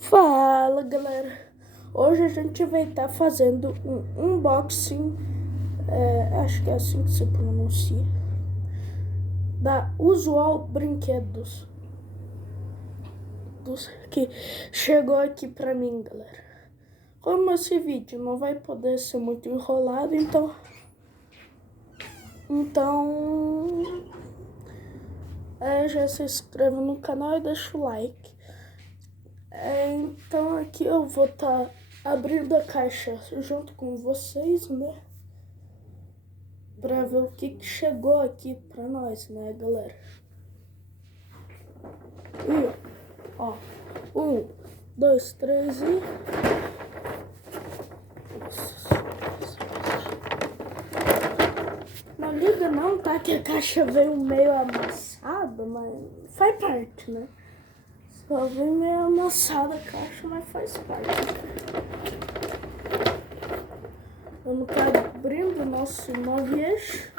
Fala, galera, hoje a gente vai estar fazendo um unboxing, acho que é assim que se pronuncia, da Usual Brinquedos, que chegou aqui pra mim, galera. Como esse vídeo não vai poder ser muito enrolado, então já se inscreva no canal e deixa o like. Então aqui eu vou estar abrindo a caixa junto com vocês, né? Pra ver o que chegou aqui pra nós, né, galera? E, ó, 1, 2, 3 e... Não liga não, tá? Que a caixa veio meio amassada, mas faz parte, né? Só veio meio amassada a caixa, mas faz parte. Vamos estar abrindo o nosso 9 eixo.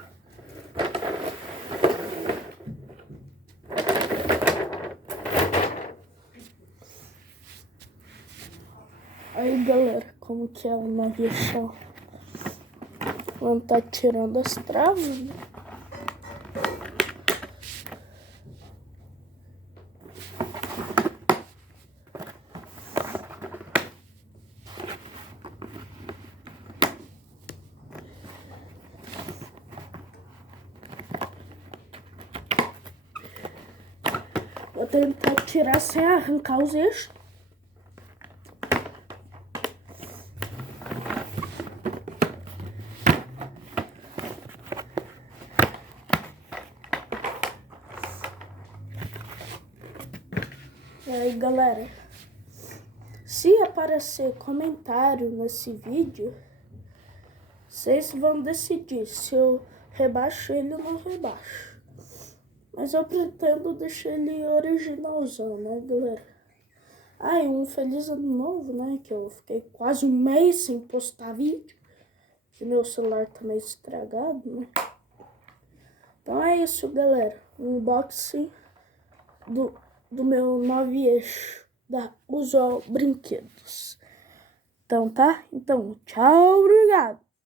Aí, galera, como que é o 9 eixo? Vamos estar tirando as travas, né? Vou tentar tirar sem arrancar os eixos. E aí, galera, se aparecer comentário nesse vídeo, vocês vão decidir se eu rebaixo ele ou não rebaixo. Mas eu pretendo deixar ele originalzão, né, galera? E um feliz ano novo, né? Que eu fiquei quase um mês sem postar vídeo. Que meu celular tá meio estragado, né? Então é isso, galera. Um unboxing do meu 9 eixo da Usual Brinquedos. Então, tá? Então, tchau, obrigado.